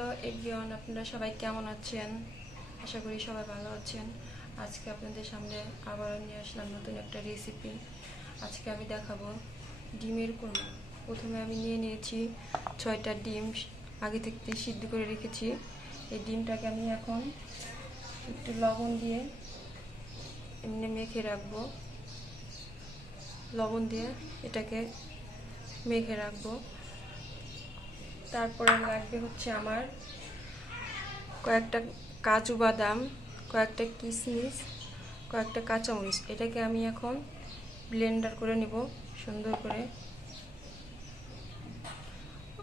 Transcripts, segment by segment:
Hello everyone, আপনারা সবাই কেমন আছেন? আশা করি সবাই ভালো আছেন। আজকে আপনাদের সামনে আবার নিয়ে আসলাম নতুন একটা রেসিপি। আজকে আমি দেখাবো ডিমের কোরমা। প্রথমে আমি নিয়ে নিয়েছি 6টা ডিম, আগে থেকে সিদ্ধ করে রেখেছি। এই ডিমটাকে আমি এখন একটু লবণ দিয়ে এমনি মেখে রাখবো। লবণ দিয়ে এটাকে মেখে রাখবো। তারপরে লাগবে হচ্ছে আমার কয়েকটা কাজু বাদাম, কয়েকটা কিশমিশ, কয়েকটা কাঁচামরিচ। এটাকে আমি এখন ব্লেন্ডার করে নিব সুন্দর করে।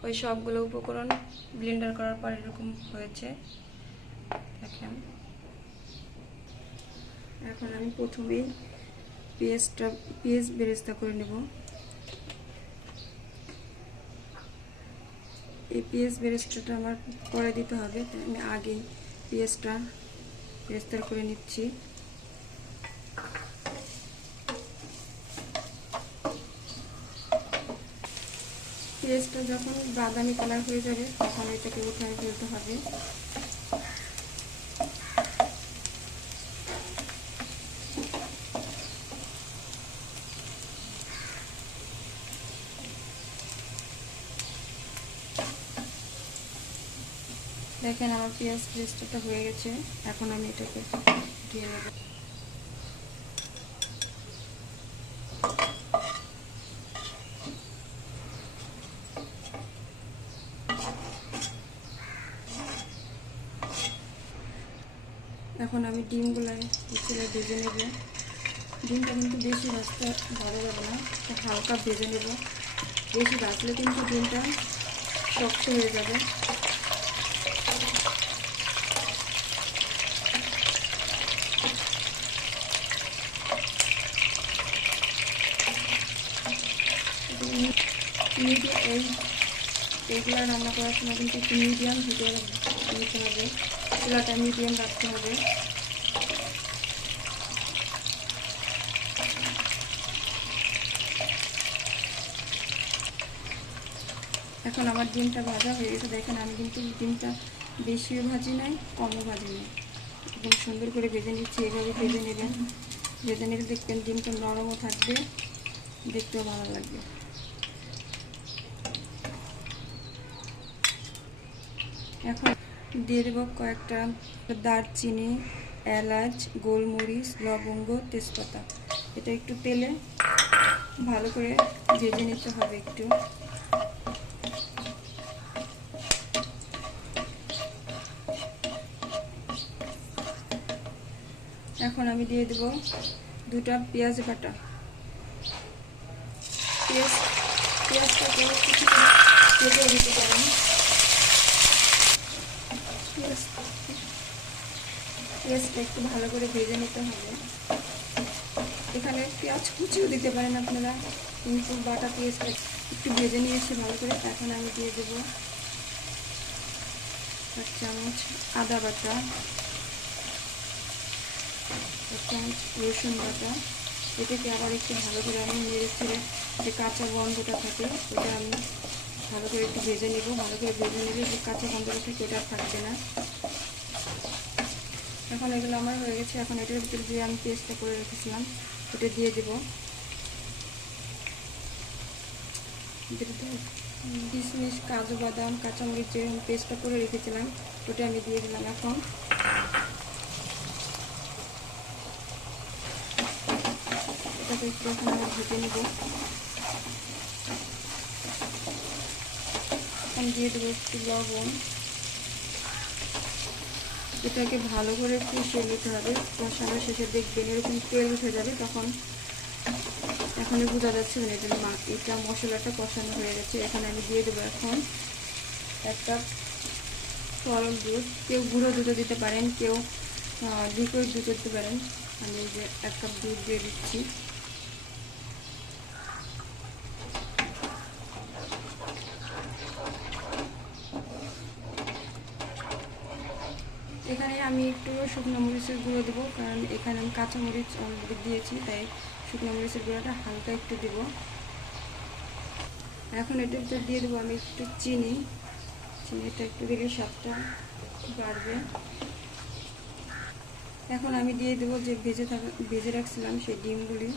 ওই সবগুলো উপকরণ ব্লেন্ডার করার পর এরকম হয়েছে, দেখেন। এখন আমি প্রথমেই পেঁয়াজ বেরেস্তা করে নেব। এই পেঁয়াজ বেরেস্তাটা আমার করে দিতে হবে, তাই আমি আগে পেঁয়াজটা বেরেস্তা করে নিচ্ছি। পেঁয়াজটা যখন বাদামি কালার হয়ে যাবে তখন এটাকে উঠায় ফেলতে হবে। দেখেন আমার পেঁয়াজ পেস্টটা হয়ে গেছে। এখন আমি এটাকে ধুয়ে নেব। এখন আমি ডিমগুলো ভেজে নেব। ডিমটা কিন্তু বেশি ভাজতে ভালো যাবে না, হালকা ভেজে নেব। বেশি ভাজলে কিন্তু ডিমটা শক্ত হয়ে যাবে। এইগুলো রান্না করার সময় কিন্তু একটু মিডিয়াম হিটে নিতে হবে, চুলাটা মিডিয়াম রাখতে হবে। এখন আমার ডিমটা ভাজা হয়ে গেছে। দেখেন আমি কিন্তু ডিমটা বেশিও ভাজি নাই, কমও ভাজি নাই, একদম সুন্দর করে ভেজে নিচ্ছি। এভাবে ভেজে নেবেন, ভেজে নিলে দেখবেন ডিমটা নরমও থাকবে, দেখতেও ভালো লাগবে। এখন দিয়ে দেবো কয়েকটা দারচিনি, এলাচ, গোলমরিচ, লবঙ্গ, তেজপাতা। এটা একটু তেলে ভালো করে ভেজে নিতে হবে একটু। এখন আমি দিয়ে দেব 2টা পেঁয়াজ বাটা। পেঁয়াজটাকে কিছু কেটে দিতে পারেন। পেঁয়াজটা একটু ভালো করে ভেজে নিতে হবে। এখানে পেঁয়াজ কুচিও দিতে পারেন আপনারা, কিন্তু বাটা পেঁয়াজটা একটু ভেজে নিয়েছি ভালো করে। এখন আমি দিয়ে দেবো 1 চামচ আদা বাটা, 1 চামচ রসুন বাটা। এটাকে আবার একটু ভালো করে আমি নেড়ে ছেড়ে যে কাঁচা গন্ধটা থাকে ওটা আমি ভালো করে একটু ভেজে নেব। ভালো করে ভেজে নিলে যে কাঁচা গন্ধটা থাকে ওটা থাকবে না। এখন এগুলো আমার হয়ে গেছে। এখন এটার ভিতরে দিয়ে আমি পেস্টটা করে রেখেছিলাম ওটা দিয়ে দেবো। কিশমিশ, কাজু বাদাম, কাঁচামরিচ যে পেস্টটা করে রেখেছিলাম ওটা আমি দিয়ে দিলাম। এখন এটাকে একটু এখন আমি ভেজে নেব। এখন দিয়ে দেবো একটু লবণ। এটাকে ভালো করে কষিয়ে নিতে হবে। কষানোর শেষে দেখবেন এরকম তেল উঠে যাবে, তখন এখনই বোঝা যাচ্ছে না এটা মশলাটা কষানো হয়ে গেছে। এখানে আমি দিয়ে দেবো এখন 1 কাপ তরল দুধ। কেউ গুঁড়ো দুধও দিতে পারেন, কেউ লিকুইড দুধ দিতে পারেন। আমি এই যে 1 কাপ দুধ দিয়ে দিচ্ছি। এখানে আমি একটু শুকনো মরিচের গুঁড়ো দেবো, কারণ এখানে আমি কাঁচা মরিচ অলরেডি দিয়েছি, তাই শুকনো মরিচের গুঁড়োটা হালকা একটু দেবো। এখন এটার ভিতরে দিয়ে দেবো আমি একটু চিনি। চিনিটা একটু দিলে স্বাদটা বাড়বে। এখন আমি দিয়ে দেবো যে ভেজে রাখছিলাম সেই ডিমগুলি।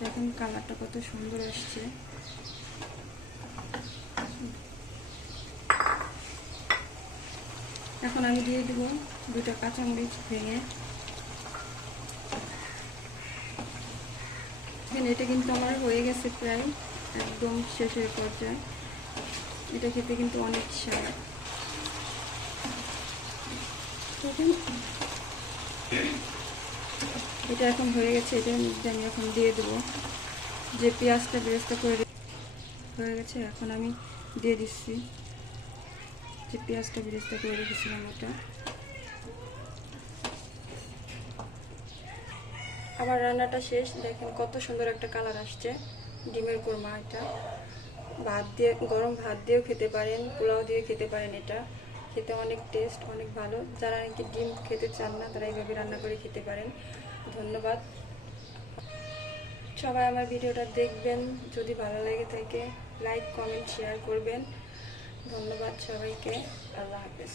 দেখেন কালারটা কত সুন্দর আসছে। এখন আমি দিয়ে দেব 2টা কাঁচামরিচ ভেঙে। এটা কিন্তু আমার হয়ে গেছে প্রায় একদম শেষের পর্যায়ে। এটা খেতে কিন্তু অনেক স্বাদ। এটা এখন হয়ে গেছে। এটার মধ্যে আমি এখন দিয়ে দেবো যে পেঁয়াজটা বেরেস্তা করে হয়ে গেছে। এখন আমি দিয়ে দিচ্ছি যে পেঁয়াজটা বেরেস্তা করে রেখেছিলাম ওটা। আমার রান্নাটা শেষ। দেখেন কত সুন্দর একটা কালার আসছে। ডিমের কোরমা এটা ভাত দিয়ে, গরম ভাত দিয়েও খেতে পারেন, পোলাও দিয়ে খেতে পারেন। এটা খেতে অনেক টেস্ট, অনেক ভালো। যারা নাকি ডিম খেতে চান না তারা এইভাবে রান্না করে খেতে পারেন। ধন্যবাদ। সবাই আমার ভিডিওটা দেখবেন। যদি ভালো লেগে থাকে লাইক, কমেন্ট, শেয়ার করবেন। ধন্যবাদ সবাইকে। আল্লাহ হাফেজ।